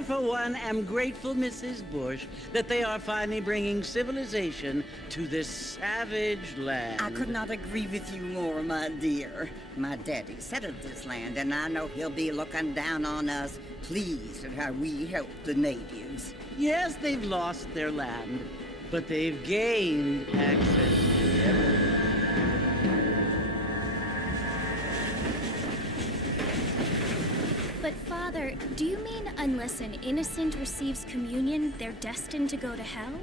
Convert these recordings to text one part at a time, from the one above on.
I, for one, am grateful, Mrs. Bush, that they are finally bringing civilization to this savage land. I could not agree with you more, my dear. My daddy settled this land, and I know he'll be looking down on us, pleased at how we help the natives. Yes, they've lost their land, but they've gained access to everything. But Father, do you mean unless an innocent receives communion, they're destined to go to hell?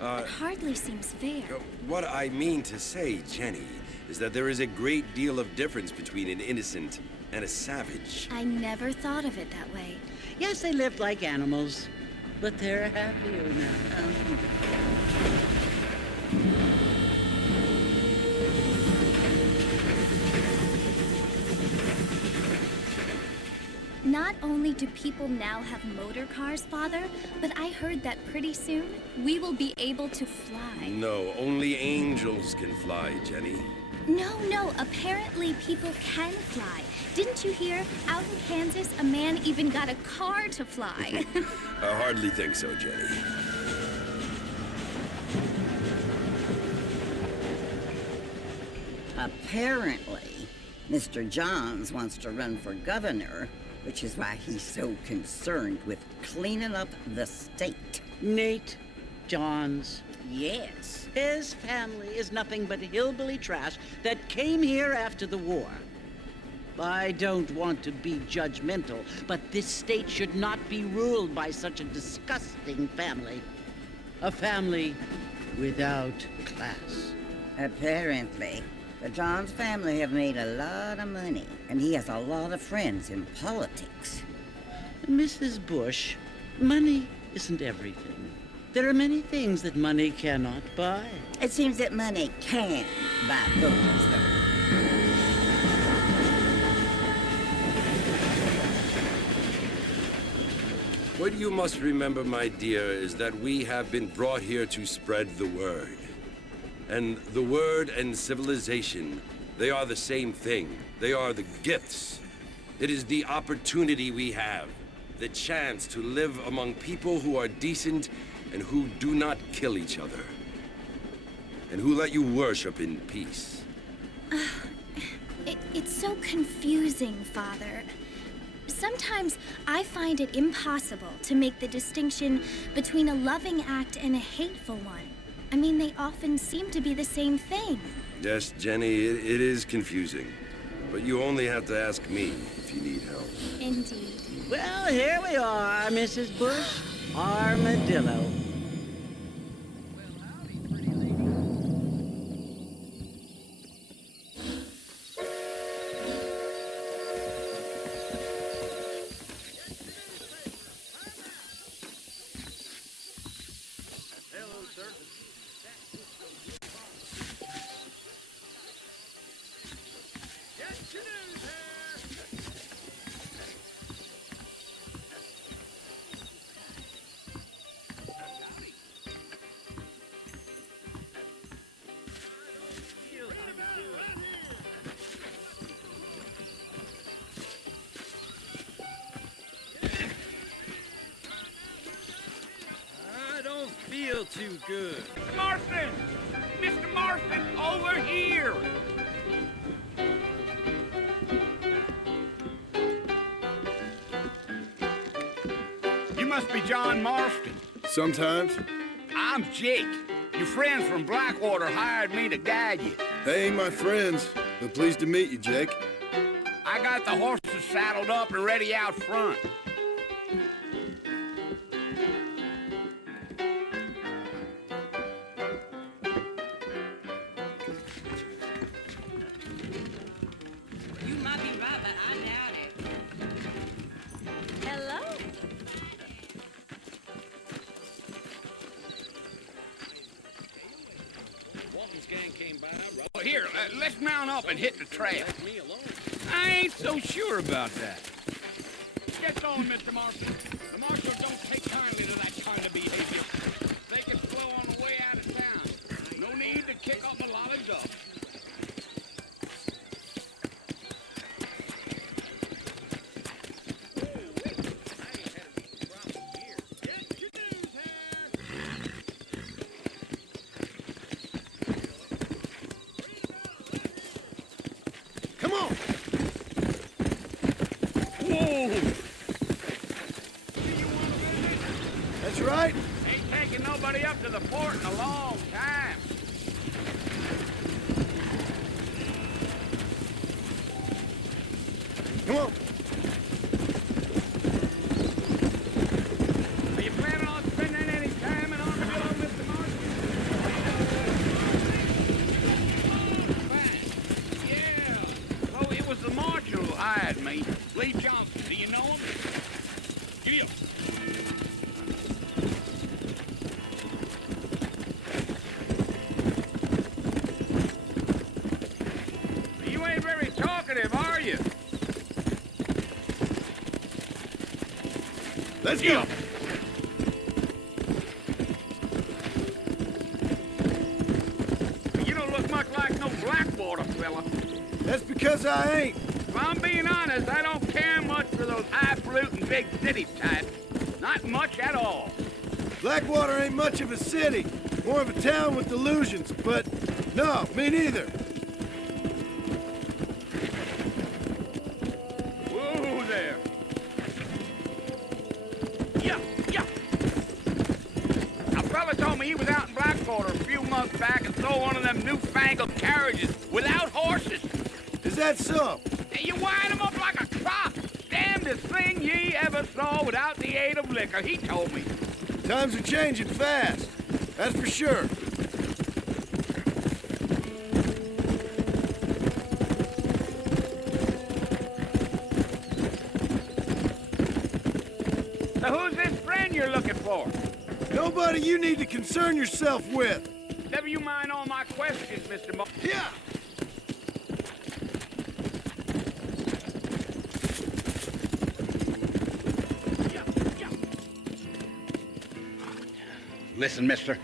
That hardly seems fair. What I mean to say, Jenny, is that there is a great deal of difference between an innocent and a savage. I never thought of it that way. Yes, they lived like animals, but they're happier now. Not only do people now have motor cars, Father, but I heard that pretty soon we will be able to fly. No, only angels can fly, Jenny. No, apparently people can fly. Didn't you hear? Out in Kansas, a man even got a car to fly. I hardly think so, Jenny. Apparently, Mr. Johns wants to run for governor, which is why he's so concerned with cleaning up the state. Nate Johns. Yes. His family is nothing but hillbilly trash that came here after the war. I don't want to be judgmental, but this state should not be ruled by such a disgusting family. A family without class. Apparently, the Johns family have made a lot of money, and he has a lot of friends in politics. Mrs. Bush, money isn't everything. There are many things that money cannot buy. It seems that money can buy votes, though. What you must remember, my dear, is that we have been brought here to spread the word. And the word and civilization, they are the same thing. They are the gifts. It is the opportunity we have, the chance to live among people who are decent and who do not kill each other, and who let you worship in peace. It's so confusing, Father. Sometimes I find it impossible to make the distinction between a loving act and a hateful one. I mean, they often seem to be the same thing. Yes, Jenny, it is confusing. But you only have to ask me if you need help. Indeed. Well, here we are, Mrs. Bush. Armadillo. Feel too good. Marston! Mr. Marston, over here! You must be John Marston. Sometimes. I'm Jake. Your friends from Blackwater hired me to guide you. They ain't my friends, but pleased to meet you, Jake. I got the horses saddled up and ready out front. Here, let's mount up and hit the trail. I ain't so sure about that. Get going, Mr. Marston. The marshals don't take kindly to that kind of behavior. They can slow on the way out of town. No need to kick up a lot of dust. That's right. Ain't taking nobody up to the port in a long time. Come on. Are you planning on spending any time in Armadillo, Mr. Marston? Fine. Yeah. Oh, it was the marshal who hired me. Lee Johnson. Do you know him? Yeah. You ain't very talkative, are you? Let's go. You don't look much like no Blackwater fella. That's because I ain't. If I'm being honest, I don't care much for those highfalutin big city types. Not much at all. Blackwater ain't much of a city. More of a town with delusions, but no, me neither. Whoa there. Yeah, yeah. A fella told me he was out in Blackwater a few months back and saw one of them newfangled carriages without horses. Is that so? And you wind them up like a crop. Damnedest thing ye ever saw without the aid of liquor, he told me. Times are changing fast. That's for sure. So who's this friend you're looking for? Nobody you need to concern yourself with. Never you mind all my questions, Mr. Mo. Yeah. Listen, mister.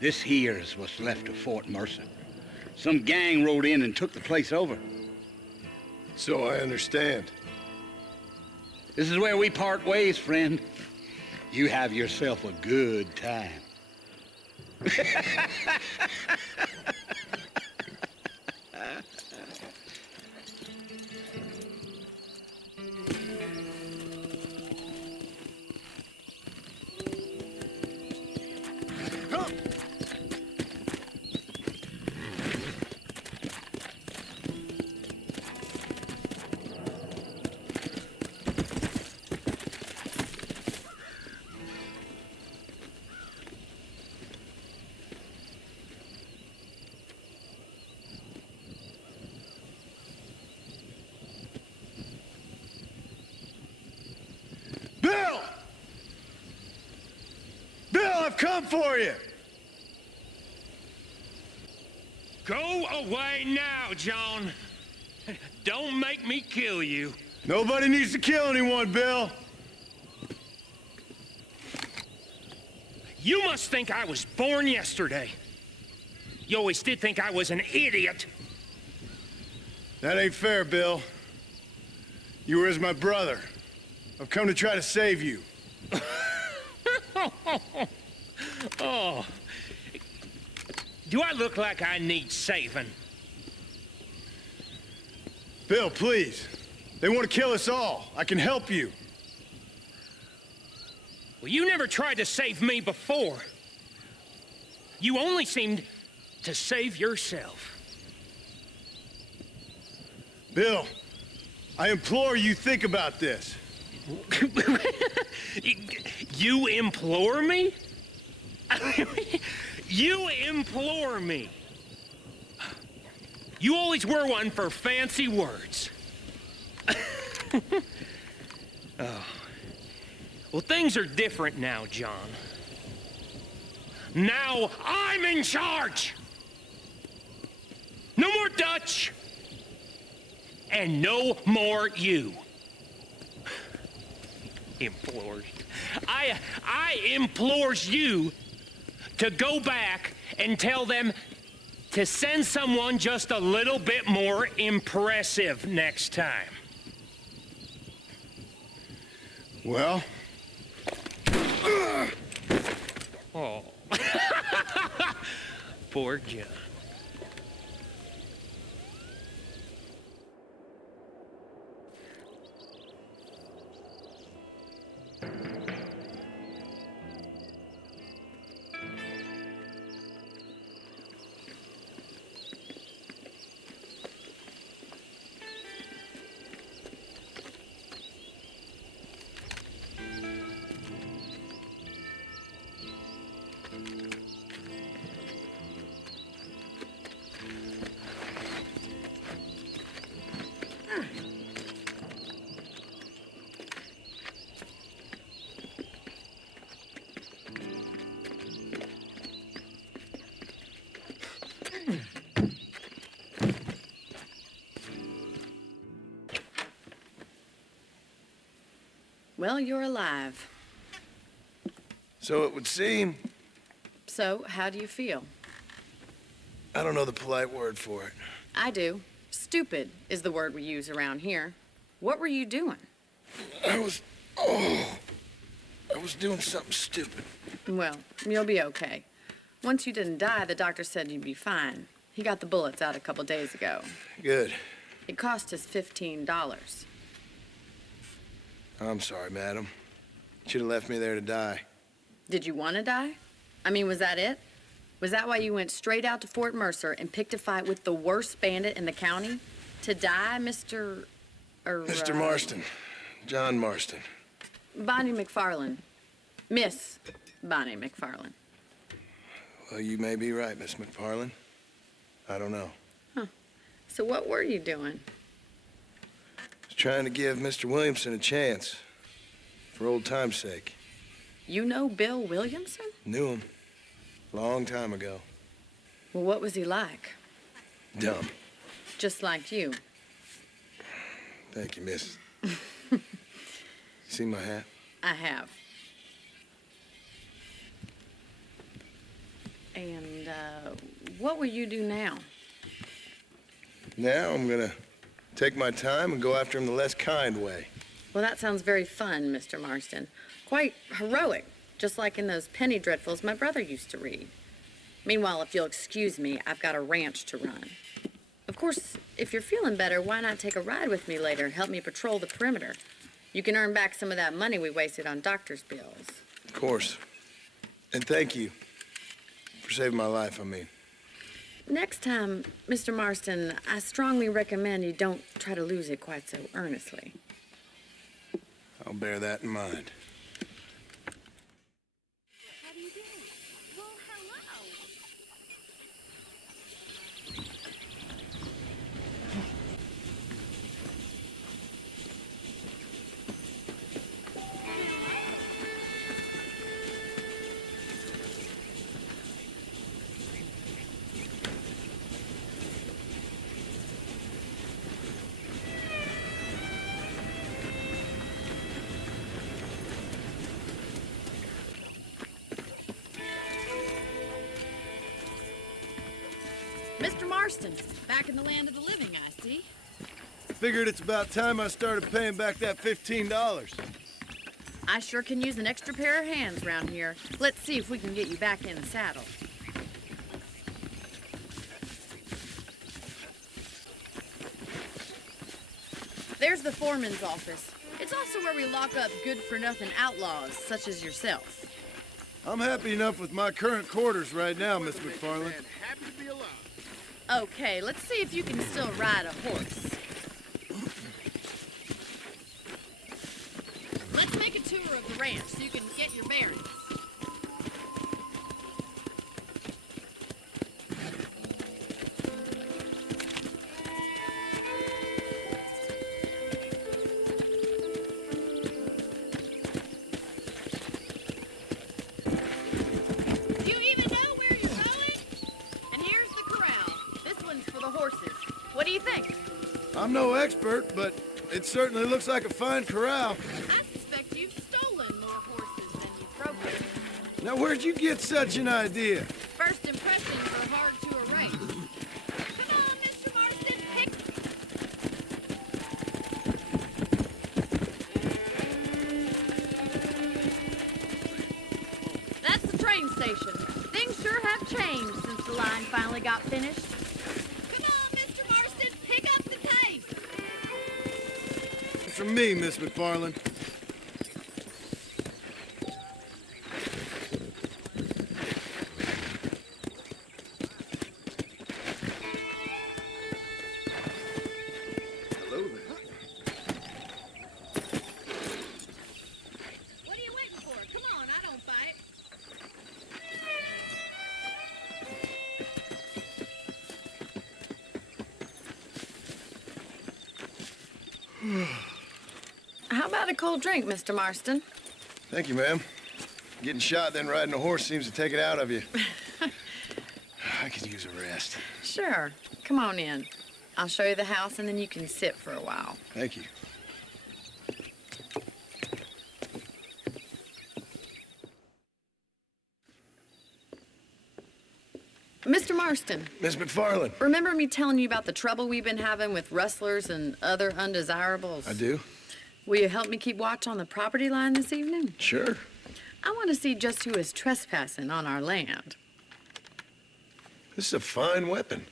This here's what's left of Fort Mercer. Some gang rode in and took the place over. So I understand. This is where we part ways, friend. You have yourself a good time. Bill! Bill, I've come for you! Go away now, John. Don't make me kill you. Nobody needs to kill anyone, Bill. You must think I was born yesterday. You always did think I was an idiot. That ain't fair, Bill. You were as my brother. I've come to try to save you. Oh. Do I look like I need saving? Bill, please. They want to kill us all. I can help you. Well, you never tried to save me before. You only seemed to save yourself. Bill, I implore you think about this. You implore me? You implore me. You always were one for fancy words. Oh. Well, things are different now, John. Now I'm in charge. No more Dutch. And no more you. Implores. I implores you to go back and tell them to send someone just a little bit more impressive next time. Well? Oh. Poor John. Well, you're alive. So it would seem. So, how do you feel? I don't know the polite word for it. I do. Stupid is the word we use around here. What were you doing? I was doing something stupid. Well, you'll be okay. Once you didn't die, the doctor said you'd be fine. He got the bullets out a couple days ago. Good. It cost us $15. I'm sorry, madam. Should have left me there to die. Did you want to die? I mean, was that it? Was that why you went straight out to Fort Mercer and picked a fight with the worst bandit in the county? To die, Mr. Mr. Marston. John Marston. Bonnie McFarlane. Miss Bonnie McFarlane. Well, you may be right, Miss McFarlane. I don't know. Huh. So what were you doing? I was trying to give Mr. Williamson a chance. For old time's sake. You know Bill Williamson? Knew him. Long time ago. Well, what was he like? Dumb. Just like you. Thank you, miss. See my hat? I have. And, what will you do now? Now I'm gonna take my time and go after him the less kind way. Well, that sounds very fun, Mr. Marston. Quite heroic, just like in those penny dreadfuls my brother used to read. Meanwhile, if you'll excuse me, I've got a ranch to run. Of course, if you're feeling better, why not take a ride with me later and help me patrol the perimeter? You can earn back some of that money we wasted on doctor's bills. Of course. And thank you for saving my life, I mean. Next time, Mr. Marston, I strongly recommend you don't try to lose it quite so earnestly. I'll bear that in mind. How do you do? Well, hello. Mr. Marston, back in the land of the living, I see. Figured it's about time I started paying back that $15. I sure can use an extra pair of hands around here. Let's see if we can get you back in the saddle. There's the foreman's office. It's also where we lock up good-for-nothing outlaws, such as yourself. I'm happy enough with my current quarters right now, Miss McFarlane. Happy to be alive. Okay, let's see if you can still ride a horse. Let's make a tour of the ranch so you can get your bearings. Do you even know where you're going? And here's the corral. This one's for the horses. What do you think? I'm no expert, but it certainly looks like a fine corral. I suspect you've stolen more horses than you've broken. Now, where'd you get such an idea? First impressions are hard to erase. Come on, Mr. Marston, pick. That's the train station. Things sure have changed since the line finally got finished. Come on, Mr. Marston, pick up the pace. From me, Miss McFarlane. Hello there. What are you waiting for? Come on, I don't fight. How about a cold drink, Mr. Marston? Thank you, ma'am. Getting shot, then riding a horse seems to take it out of you. I could use a rest. Sure. Come on in. I'll show you the house, and then you can sit for a while. Thank you. Mr. Marston, Miss McFarland. remember me telling you about the trouble we've been having with rustlers and other undesirables? I do? Will you help me keep watch on the property line this evening? Sure. I want to see just who is trespassing on our land. This is a fine weapon.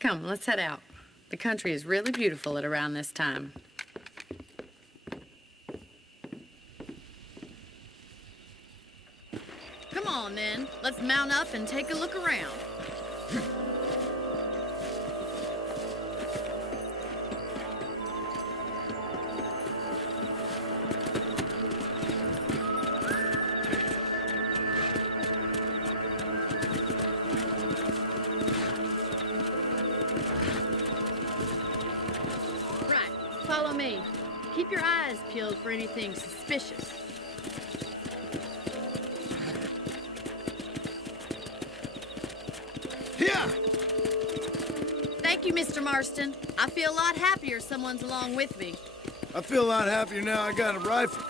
Come, let's head out. The country is really beautiful at around this time. Come on, then. Let's mount up and take a look around. Right, follow me. Keep your eyes peeled for anything suspicious. Yeah! Thank you, Mr. Marston. I feel a lot happier someone's along with me. I feel a lot happier now I got a rifle.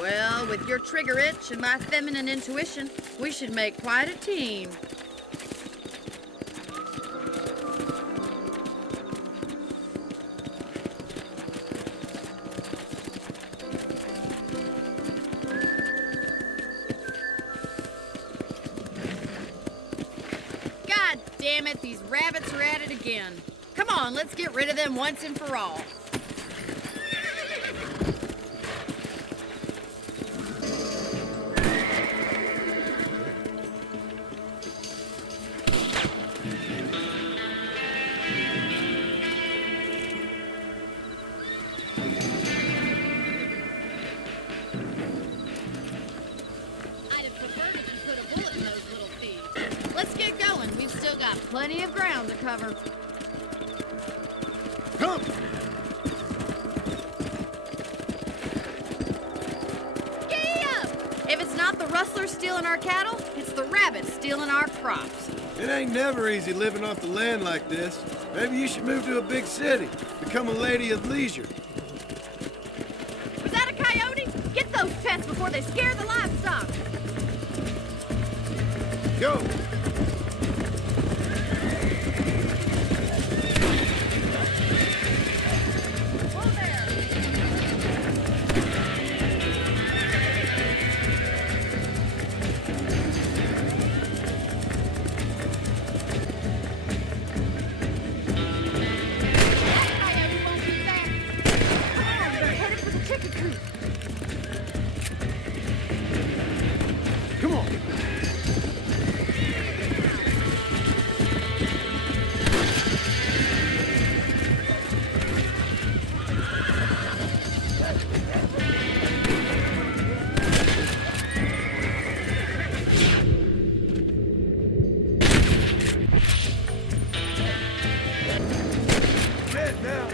Well, with your trigger itch and my feminine intuition, we should make quite a team. God damn it, these rabbits are at it again. Come on, let's get rid of them once and for all. I'd have preferred if you put a bullet in those little thieves. Let's get going. We've still got plenty of ground to cover. Come! Giddy up! If it's not the rustlers stealing our cattle, it's the rabbits stealing our crops. It ain't never easy living off the land like this. Maybe you should move to a big city. Become a lady of leisure. Was that a coyote? Get those pets before they scare the livestock. Go! Whoa there! That coyote won't be back. Come on, they're headed for the chicken coop. Come on! Dead now!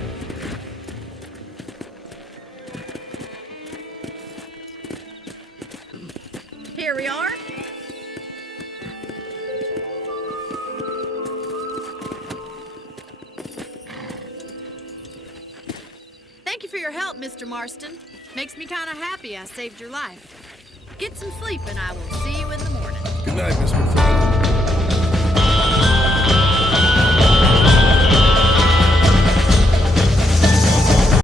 Here we are. Thank you for your help, Mr. Marston. Makes me kind of happy I saved your life. Get some sleep and I will see you in the morning. Good night, Miss McFarland.